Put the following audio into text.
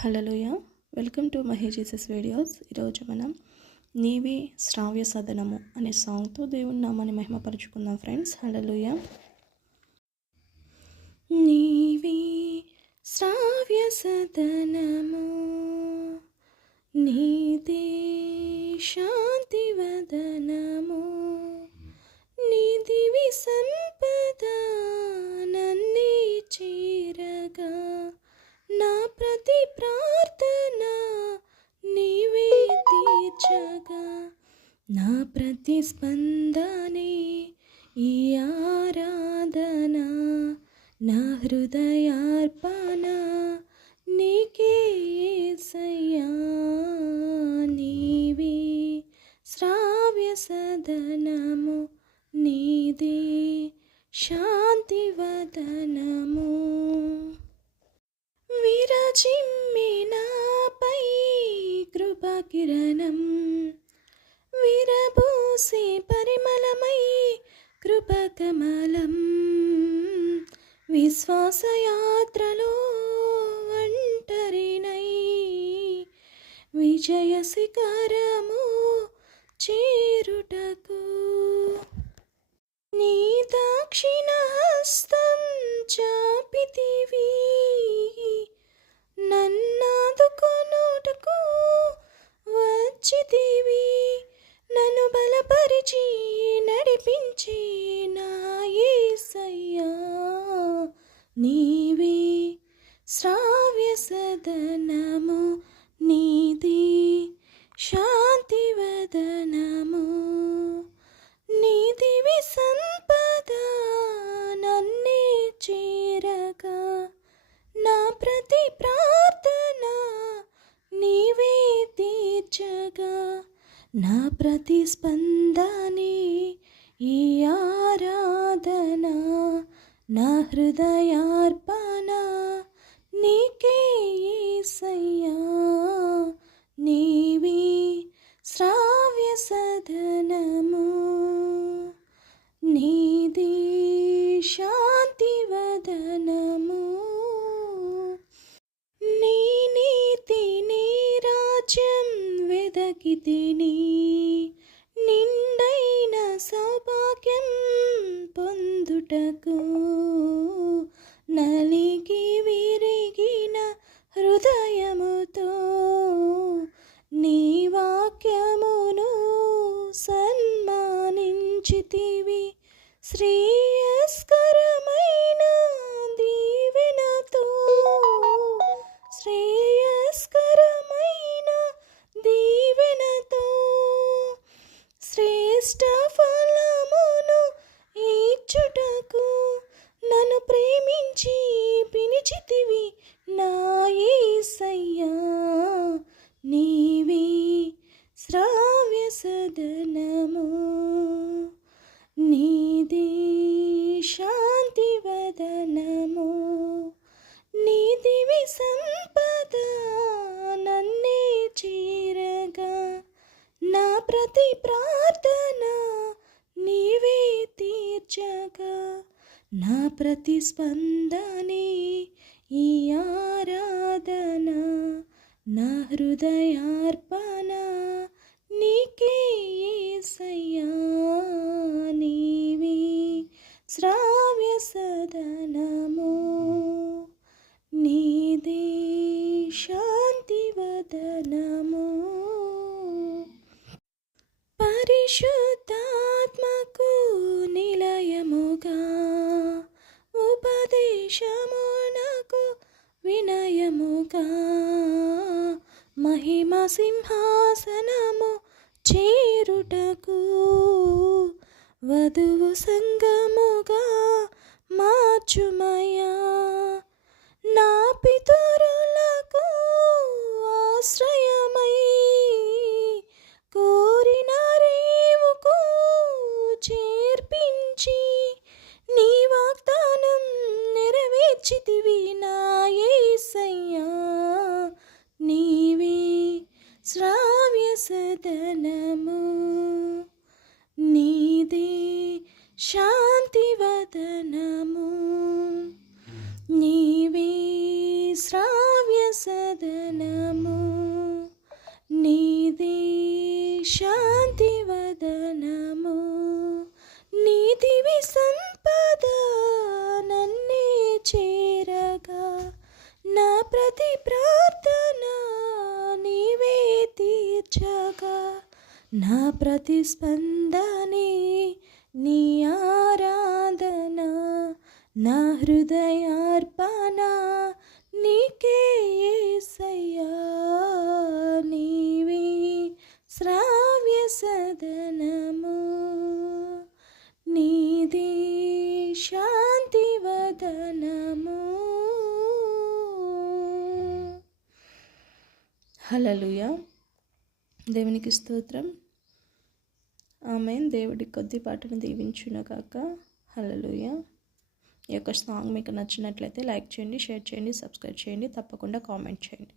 Hallelujah. Welcome to Mahi Jesus videos. ఈరోజు మనం నీవే శ్రావ్య సదనము అనే సాంగ్తో దేవుని నామాన్ని మహిమపరుచుకుందాం ఫ్రెండ్స్. హల్లెలూయా. నీవే శ్రావ్య సదనము, నీదే శాంతి వదనము, నీదివి సంపద నన్నే చేరగా, నా ప్రతి ప్రార్థన నీవే తీర్చగా, నా ప్రతి స్పందనే ఈ ఆరాధన, నా హృదయార్పణ నీకే యేసయ్యా. నీవే శ్రావ్య సదనము, నీదే శాంతి వదనము. విరజిమ్మే నాపై కృపాకిరణం, విరబూసే పరిమళమై కృపకమలం, విశ్వాసయాత్రలో ఒంటరినై విజయ శిఖరము చేరుటకు, నీ దక్షిణ హస్తం చాపితివి, నన్నాదుకొనుటకు వచ్చితివి, నన్ను బలపరిచి నడిపించి నా యేసయ్యా. నీవే శ్రావ్య సదనము, నీదే శాంతి వదనము, నీదివి సంపద నన్నే చేరగా, నా ప్రతి ప్రార్థన నీవే తీర్చగా, నా ప్రతి స్పందనే ఈ ఆరాధన, నా హృదయార్పణ నీకే యేసయ్యా. నీవే శ్రావ్య సదనము, నీదే శాంతి వదనము. నీ నీతి నీ రాజ్యం వెదకితిని, నిండైన సౌభాగ్యం పొందుటకు, నలిగి విరిగిన హృదయముతో నీ వాక్యమును సన్మానించితివి, శ్రేయస్కరమైన దీవెనతో, శ్రేయస్కరమైన దీవెనతో, శ్రేష్ఠ ఫలమును ఇచ్చుటకు నన్ను ప్రేమించి పిలిచితివి నా యేసయ్యా. నీవే శ్రావ్య సదనము, నీదే శాంతి వదనము, నీదివి సంపద నన్నే చేరగా, నా ప్రతి ప్రార్థన నీవే తీర్చగా, నా ప్రతి స్పందనే ఈ ఆరాధన, నా హృదయార్పణ నీకే యేసయ్యా. నీవే శ్రావ్య సదనము, నీదే శాంతి వదనము. పరిశుద్ధాత్మకు నిలయముగా, ఉపదేశమునకు వినయముగా, మహిమ సింహాసనము చేరుటకు, వధువు సంగముగా మార్చుమయా. నా పితరులకు ఆశ్రయమై కోరిన రేవుకు చేర్పించి, నీ వాగ్దానం నెరవేర్చితివి నా యేసయ్యా. నీవే శ్రావ్య సదనము, నీదే శాంతి వదనము, నీవే శ్రావ్య సదనము. శాంతివదనము నీతివి సంపద నన్నే చేరగా నా ప్రతి ప్రార్థన నీవే తీర్చగా నా ప్రతిస్పందనే నీ ఆరాధన నా హృదయార్పణ నీకే యేసయ్యా నీవే శ్రావ్య సదనము నీదే శాంతివదనము. హల్లెలూయా. దేవునికి స్తోత్రం. ఆమేన్. దేవుడి కొద్ది పాటను దీవించునుగాక. హల్లెలూయా. ఈ యొక్క సాంగ్ మీకు నచ్చినట్లయితే లైక్ చేయండి, షేర్ చేయండి, సబ్స్క్రైబ్ చేయండి, తప్పకుండా కామెంట్ చేయండి.